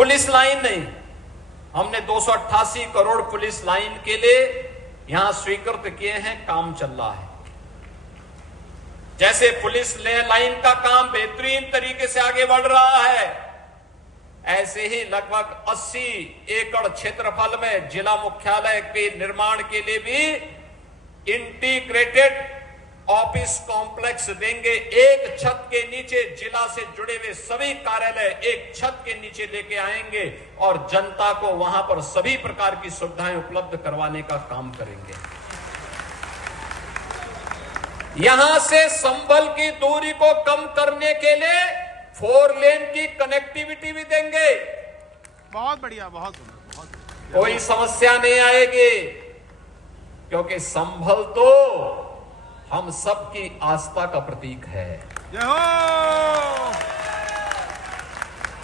Police line नहीं, हमने 288 crore police line के लिए यहां स्वीकृत किए हैं, काम चल रहा है। जैसे पुलिस लाइन का काम बेहतरीन तरीके से आगे बढ़ रहा है, ऐसे ही लगभग 80 एकड़ क्षेत्रफल में जिला मुख्यालय के निर्माण के लिए भी इंटीग्रेटेड ऑफिस कॉम्प्लेक्स देंगे। एक छत के नीचे जिला से जुड़े हुए सभी कार्यालय एक छत के नीचे लेके आएंगे और जनता को वहां पर सभी प्रकार की सुविधाएं उपलब्ध करवाने का काम करेंगे। यहां से संभल की दूरी को कम करने के लिए 4 लेन की कनेक्टिविटी भी देंगे। बहुत बढ़िया, बहुत बढ़िया। कोई समस्या नहीं आएगी, क्योंकि संभल तो हम सबकी आस्था का प्रतीक है। जय हो।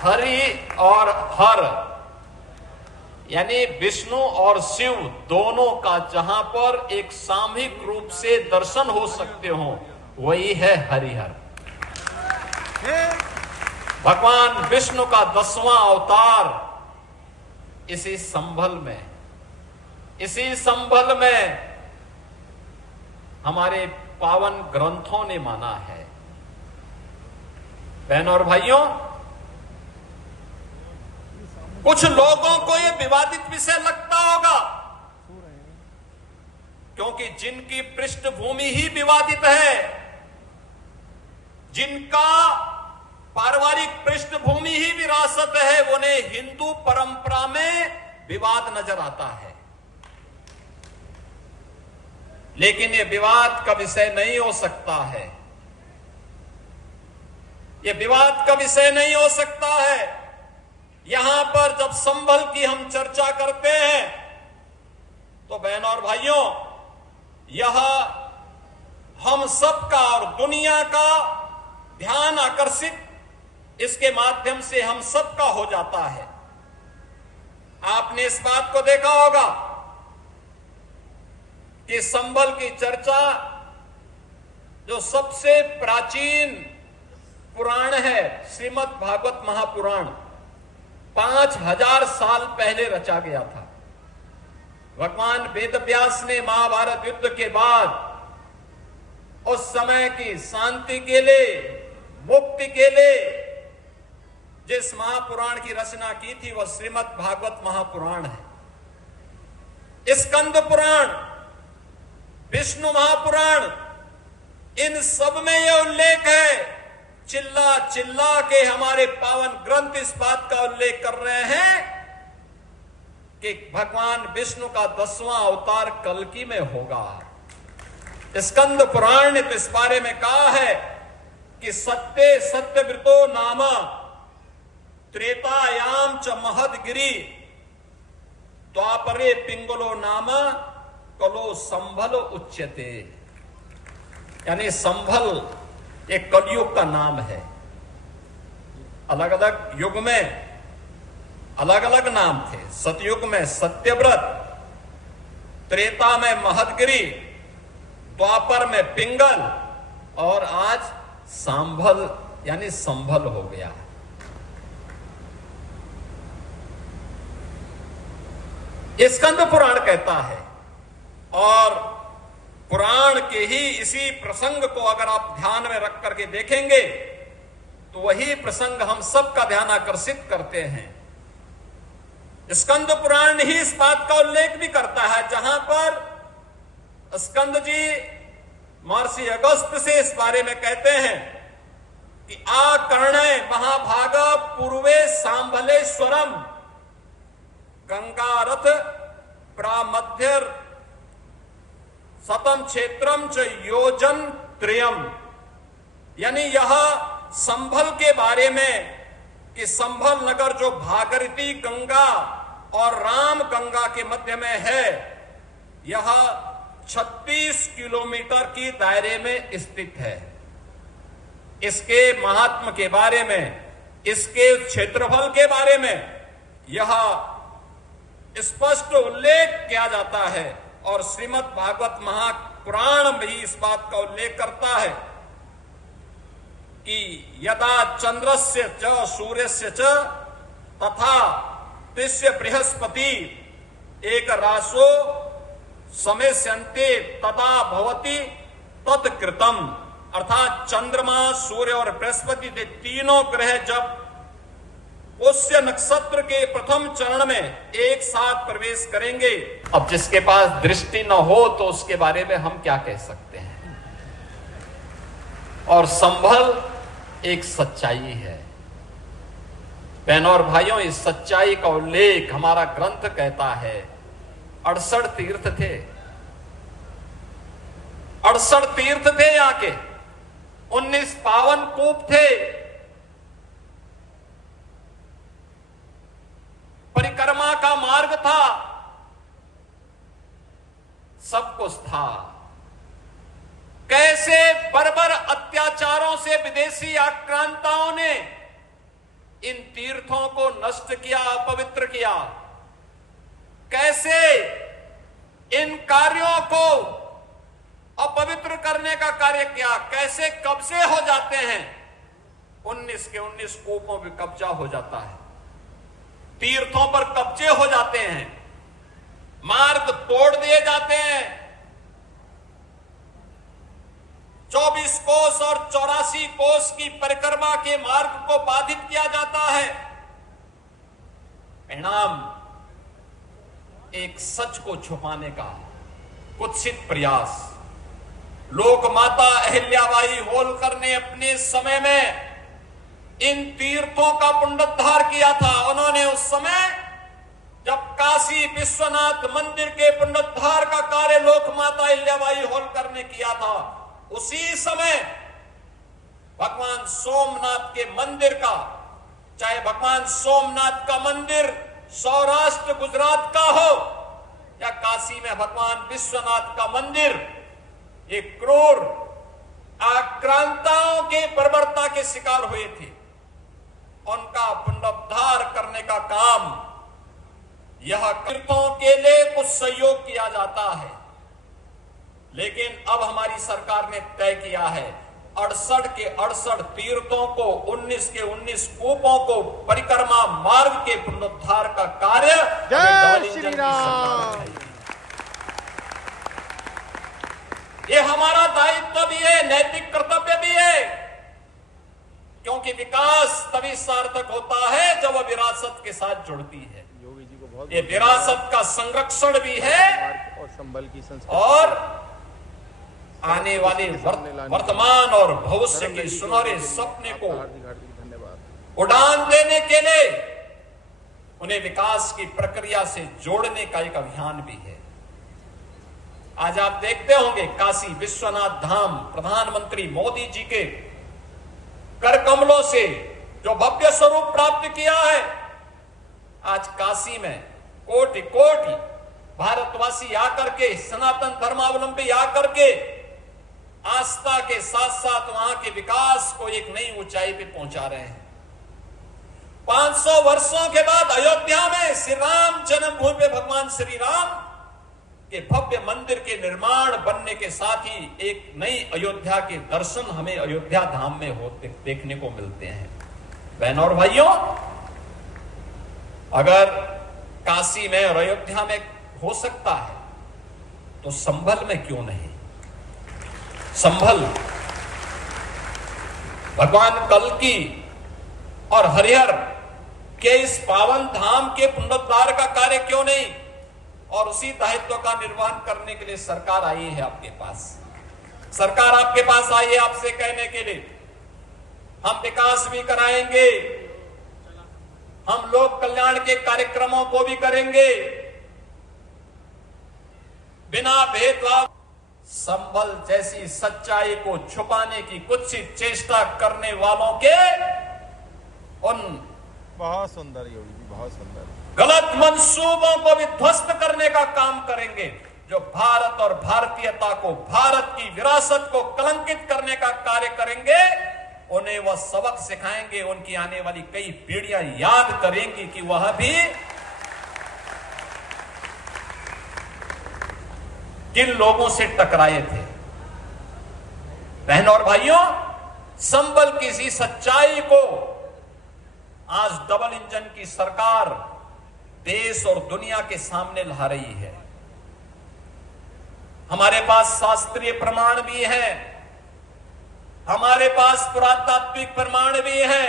हरि और हर यानी विष्णु और शिव दोनों का जहां पर एक सामूहिक रूप से दर्शन हो सकते हो, वही है हरिहर। भगवान विष्णु का 10वां अवतार इसी संभल में हमारे पावन ग्रंथों ने माना है। बहनों और भाइयों, कुछ लोगों को यह विवादित विषय लगता होगा, क्योंकि जिनकी पृष्ठभूमि ही विवादित है, जिनका पारिवारिक पृष्ठभूमि ही विरासत है, उन्हें हिंदू परंपरा में विवाद नजर आता है। लेकिन यह विवाद का विषय नहीं हो सकता है, यह विवाद का विषय नहीं हो सकता है। यहां पर जब संभल की हम चर्चा करते हैं तो बहनों और भाइयों, यह हम सबका और दुनिया का ध्यान आकर्षित इसके माध्यम से हम सबका हो जाता है। आपने इस बात को देखा होगा कि संभल की चर्चा जो सबसे प्राचीन पुराण है, श्रीमद् भागवत महापुराण, 5000 साल पहले रचा गया था। भगवान वेदव्यास ने महाभारत युद्ध के बाद उस समय की शांति के लिए, मुक्ति के लिए जिस महापुराण की रचना की थी, वह श्रीमद् भागवत महापुराण है। स्कंद पुराण, विष्णु महापुराण, इन सब में यह उल्लेख है। चिल्ला चिल्ला के हमारे पावन ग्रंथ इस बात का उल्लेख कर रहे हैं कि भगवान विष्णु का 10वां अवतार कल्कि में होगा। स्कंद पुराण ने तो इस बारे में कहा है कि सत्यव्रतो नाम त्रेतायाम च महदगिरी द्वापरे पिंगलो नाम कलो संभल उच्यते। यानी संभल एक कलयुग का नाम है। अलग अलग युग में अलग अलग नाम थे। सतयुग में सत्यव्रत, त्रेता में महदगिरी, द्वापर में पिंगल और आज संभल यानी संभल हो गया। स्कंद पुराण कहता है, और पुराण के ही इसी प्रसंग को अगर आप ध्यान में रख करके देखेंगे तो वही प्रसंग हम सबका ध्यान आकर्षित करते हैं। स्कंद पुराण ही इस बात का उल्लेख भी करता है, जहां पर स्कंद जी महर्षि अगस्त्य से इस बारे में कहते हैं कि आकर्णे महाभागा पूर्वे सांभलेश्वरम गंगारथ प्रामध्य सतम क्षेत्रम च योजन त्रयम। यानी यह संभल के बारे में कि संभल नगर जो भागीरथी गंगा और राम गंगा के मध्य में है, यह 36 किलोमीटर की दायरे में स्थित है। इसके महात्म के बारे में, इसके क्षेत्रफल के बारे में यह स्पष्ट उल्लेख किया जाता है। और श्रीमद् भागवत महापुराण भी इस बात का उल्लेख करता है कि यदा चंद्रस्य च सूर्यस्य च तथा तिष्य बृहस्पति एक रासो समेस्यन्ते तदा भवति तत्कृतम। अर्थात चंद्रमा, सूर्य और बृहस्पति के तीनों ग्रह जब पुष्य नक्षत्र के प्रथम चरण में एक साथ प्रवेश करेंगे, अब जिसके पास दृष्टि न हो तो उसके बारे में हम क्या कह सकते हैं। और संभल एक सच्चाई है बहनों और भाइयों, इस सच्चाई का उल्लेख हमारा ग्रंथ कहता है। 68 तीर्थ थे, 68 तीर्थ थे यहां के, 19 पावन कूप थे, परिक्रमा का मार्ग था, सब कुछ था। कैसे बर्बर अत्याचारों से विदेशी आक्रांताओं ने इन तीर्थों को नष्ट किया, अपवित्र किया, कैसे इन कार्यों को अपवित्र करने का कार्य किया, कैसे कब्जे हो जाते हैं। 19 के 19 कूपों पर कब्जा हो जाता है, तीर्थों पर कब्जे हो जाते हैं, मार्ग तोड़ दिए जाते हैं। 24 कोस और 84 कोस की परिक्रमा के मार्ग को बाधित किया जाता है। परिणाम एक सच को छुपाने का कुत्सित प्रयास। लोक माता अहिल्याबाई होलकर ने अपने समय में इन तीर्थों का पुनरुद्धार किया था। उन्होंने उस समय जब काशी विश्वनाथ मंदिर के पुनरुद्धार का कार्य लोक माता अहिल्याबाई होलकर ने किया था, उसी समय भगवान सोमनाथ के मंदिर का, चाहे भगवान सोमनाथ का मंदिर सौराष्ट्र गुजरात का हो या काशी में भगवान विश्वनाथ का मंदिर, एक क्रूर आक्रांताओं के बर्बरता के शिकार हुए थे। उनका पुनरुद्धार करने का काम यह तीर्थों के लिए कुछ सहयोग किया जाता है, लेकिन अब हमारी सरकार ने तय किया है 68 के 68 तीर्थों को, 19 के 19 कूपों को, परिक्रमा मार्ग के पुनरुद्धार का कार्य जय श्री राम। ये हमारा दायित्व भी है, नैतिक कर्तव्य भी है, क्योंकि विकास तभी सार्थक होता है जब वह विरासत के साथ जुड़ती है। योगी जी को बहुत ये विरासत का संरक्षण भी है और संबल की संस्कृति और आने वाले वर्तमान और भविष्य के सुनहरे सपने को धन्यवाद उड़ान देने के लिए उन्हें विकास की प्रक्रिया से जोड़ने का एक अभियान भी है। आज आप देखते होंगे काशी विश्वनाथ धाम प्रधानमंत्री मोदी जी के कर कमलों से जो भव्य स्वरूप प्राप्त किया है। आज काशी में कोटि कोटि भारतवासी आकर के, सनातन धर्मावलंबी आकर के आस्था के साथ साथ वहां के विकास को एक नई ऊंचाई पे पहुंचा रहे हैं। 500 वर्षों के बाद अयोध्या में श्री राम जन्मभूमि पे भगवान श्री राम के भव्य मंदिर के निर्माण बनने के साथ ही एक नई अयोध्या के दर्शन हमें अयोध्या धाम में होते देखने को मिलते हैं। बहनों और भाइयों, अगर काशी में और अयोध्या में हो सकता है तो संभल में क्यों नहीं। संभल भगवान कल्की और हरिहर के इस पावन धाम के पुनरुद्धार का कार्य क्यों नहीं। और उसी दायित्व का निर्वहन करने के लिए सरकार आई है आपके पास। सरकार आपके पास आई है आपसे कहने के लिए हम विकास भी कराएंगे, हम लोक कल्याण के कार्यक्रमों को भी करेंगे बिना भेदभाव। संभल जैसी सच्चाई को छुपाने की कुत्सित चेष्टा करने वालों के उन बहुत सुंदर योगी जी, बहुत सुंदर गलत मंसूबों को भी ध्वस्त करने का काम करेंगे, जो भारत और भारतीयता को, भारत की विरासत को कलंकित करने का कार्य करेंगे। उन्हें वह सबक सिखाएंगे, उनकी आने वाली कई पीढ़ियां याद करेंगी कि वह भी किन लोगों से टकराए थे। बहनों और भाइयों, संभल की इसी सच्चाई को आज डबल इंजन की सरकार देश और दुनिया के सामने ला रही है। हमारे पास शास्त्रीय प्रमाण भी है, हमारे पास पुरातात्विक प्रमाण भी है।